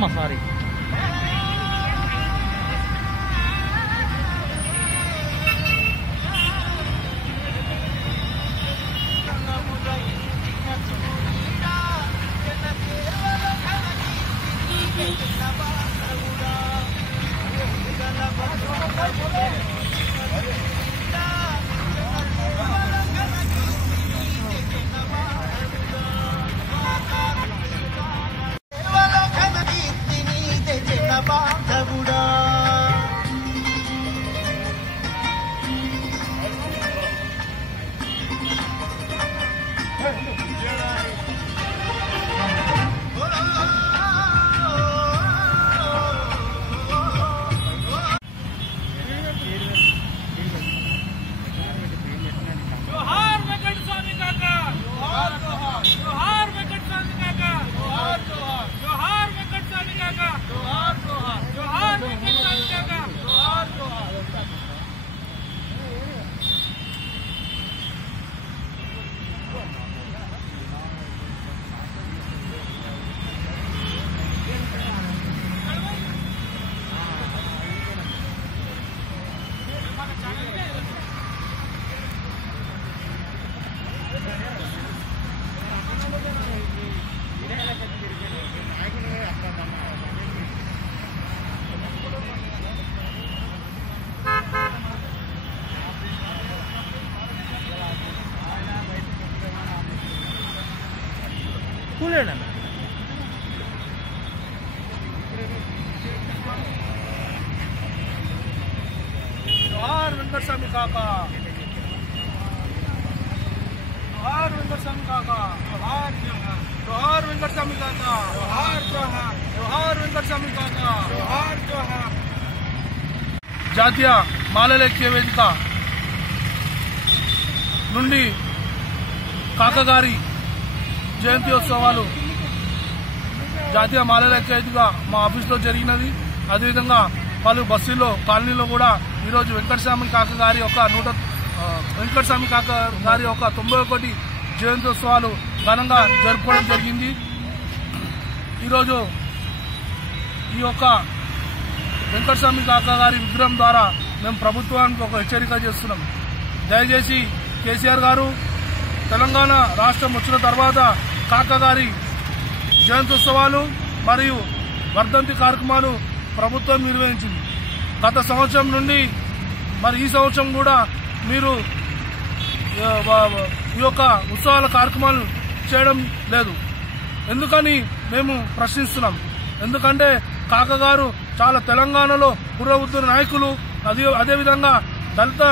అమ్మ సారీ. जोहार वेंकटस्वामी काका, जोहार वेंकटस्वामी काका, जोहार जोहार वेंकटस्वामी काका, जोहार जोहार जोहार वेंकटस्वामी काका, जोहार जोहार। జాతీయ మాలల ఐక్య వేదిక నుండి కాకగారి జయంత్యోత్సవాలు జాతీయ మాలల ఐక్య వేదిక మా ఆఫీస్లో జరిగినది. అదేవిధంగా పలు బస్సుల్లో కాలనీలో కూడా ఈరోజు వెంకటస్వామి కాక గారి యొక్క 91 జయంత్యోత్సవాలు ఘనంగా జరుపుకోవడం జరిగింది. ఈరోజు ఈ యొక్క వెంకటస్వామి కాక గారి విగ్రహం ద్వారా మేము ప్రభుత్వానికి ఒక హెచ్చరిక చేస్తున్నాం. దయచేసి కేసీఆర్ గారు తెలంగాణ రాష్ట్రం వచ్చిన తర్వాత కాక గారి జయంత్యోత్సవాలు మరియు వర్ధంతి కార్యక్రమాలు ప్రభుత్వం నిర్వహించింది. గత సంవత్సరం నుండి మరి ఈ సంవత్సరం కూడా మీరు ఈ యొక్క ఉత్సవాల కార్యక్రమాలు చేయడం లేదు. ఎందుకని మేము ప్రశ్నిస్తున్నాం. ఎందుకంటే కాక గారు చాలా తెలంగాణలో పురోగతి నాయకులు, అదేవిధంగా దళిత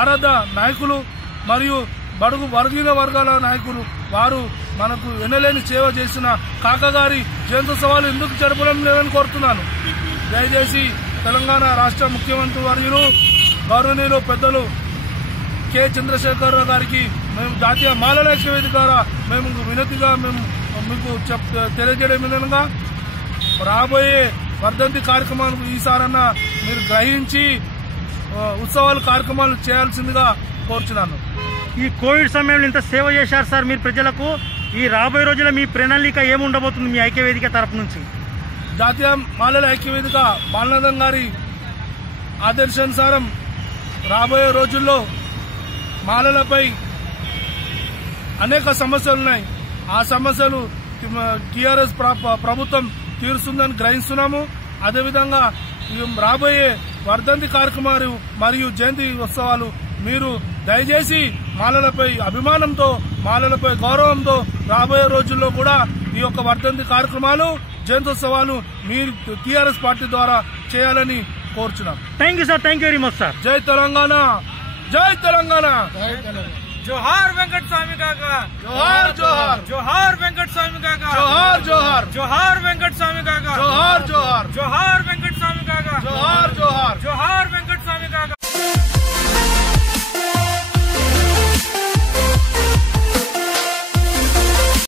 ఆరాధ నాయకులు మరియు బడుగు వర్గీయ వర్గాల నాయకులు. వారు మనకు ఎనలేని సేవ చేసిన కాక గారి జయంత్యోత్సవాలు ఎందుకు జరపడం లేదని కోరుతున్నాను. దయచేసి తెలంగాణ రాష్ట్ర ముఖ్యమంత్రి వర్యులు గౌరవనీయులు పెద్దలు కె చంద్రశేఖరరావు గారికి మేము జాతీయ మాలల ఐక్య వేదిక ద్వారా మేము వినతిగా మీకు తెలియజేయడం విధంగా రాబోయే వర్ధంతి కార్యక్రమాలకు ఈసారన్నా మీరు గ్రహించి ఉత్సవాలు కార్యక్రమాలు చేయాల్సిందిగా కోరుచున్నాను. ఈ కోవిడ్ సమయంలో ఇంత సేవ చేశారు సార్ మీరు ప్రజలకు. ఈ రాబోయే రోజుల్లో మీ ప్రణాళిక ఏముండబోతుంది మీ ఐక్య వేదిక తరపు నుంచి? జాతీయ మాలల ఐక్య వేదిక బాలనాథం గారి ఆదేశానుసారం రాబోయే రోజుల్లో మాలలపై అనేక సమస్యలున్నాయి. ఆ సమస్యలు టీఆర్ఎస్ ప్రభుత్వం తీరుస్తుందని గ్రహిస్తున్నాము. అదేవిధంగా రాబోయే వర్ధంతి కార్యక్రమాలు మరియు జయంతి ఉత్సవాలు మీరు దయచేసి మాలలపై అభిమానంతో, మాలలపై గౌరవంతో రాబోయే రోజుల్లో కూడా ఈ యొక్క వర్ధంతి కార్యక్రమాలు, జయంత్యోత్సవాలు మీరు టీఆర్ఎస్ పార్టీ ద్వారా చేయాలని కోరుచున్నాం. Thank you sir, thank you very much sir. జై తెలంగాణ, జై తెలంగాణ. जोहार वेंकटस्वामी काका, जोहार जोहार जोहार वेंकटस्वामी काका, जोहार जोहार जोहार वेंकटस्वामी काका, जोहार जोहार जोहार वेंकटस्वामी काका, जोहार जोहार जोहार वेंकटस्वामी काका।